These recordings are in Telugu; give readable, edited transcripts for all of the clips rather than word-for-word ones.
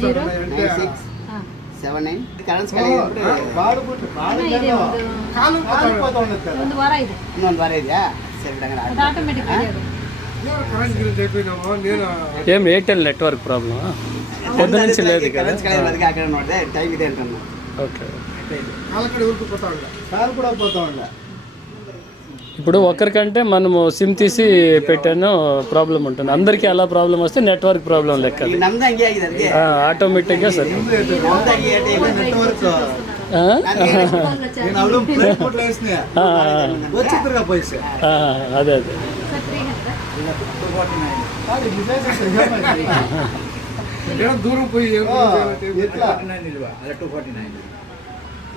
9679 ಕರೆನ್ಸ್ ಒಂದು ವಾರ ಇದೆ. ಇನ್ನೊಂದು ವಾರ ಇದೆಯಾ? ಸರಿ ಬಿಡಂಗ. ಆಟೋಮೆಟಿಕ್ ఏం ఎయిర్టెల్ నెట్వర్క్ ప్రాబ్లమ్ పొద్దు నుంచి లేదు కదా. అక్కడ ನೋಡಿದೆ టైం ಇದೆ ಅಂತ. ఓకే. కాలు కూడా పోతా ఉండ. ఇప్పుడు ఒకరికంటే మనము సిమ్ తీసి పెట్టాను ప్రాబ్లం ఉంటుంది. అందరికీ అలా ప్రాబ్లం వస్తే నెట్వర్క్ ప్రాబ్లం లెక్క. ఆటోమేటిక్గా సరే. అదే అదే దూరం పోయి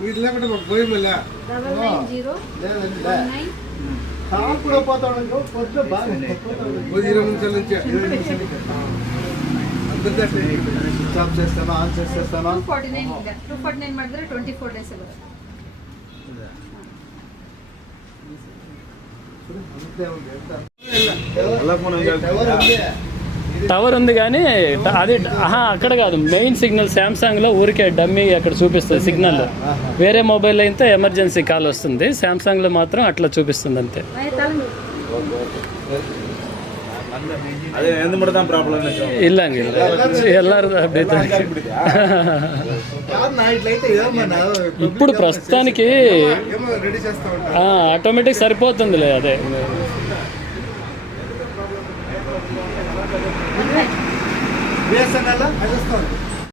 వీటి లేకుండా మాకు భయం లే. కూడా పోతా ఉండ. 20 నిమిషాల నుంచి స్టాప్ చేస్తామా ఆన్ చేస్తామా? 249 ಮಾಡಿದ್ರೆ 24 ಡೇಸ್ ಆಗುತ್ತೆ. టవర్ ఉంది కానీ అది అక్కడ కాదు. మెయిన్ సిగ్నల్ శాంసంగ్లో ఊరికే డమ్మీ అక్కడ చూపిస్తుంది సిగ్నల్. వేరే మొబైల్ అయితే ఎమర్జెన్సీ కాల్ వస్తుంది. శాంసంగ్లో మాత్రం అట్లా చూపిస్తుంది అంతే. ఇల్లంగిಲ್ಲ ಎಲ್ಲರೂ ఇప్పుడు ప్రస్తుతానికి ఆటోమేటిక్ సరిపోతుందిలే. అదే BSNL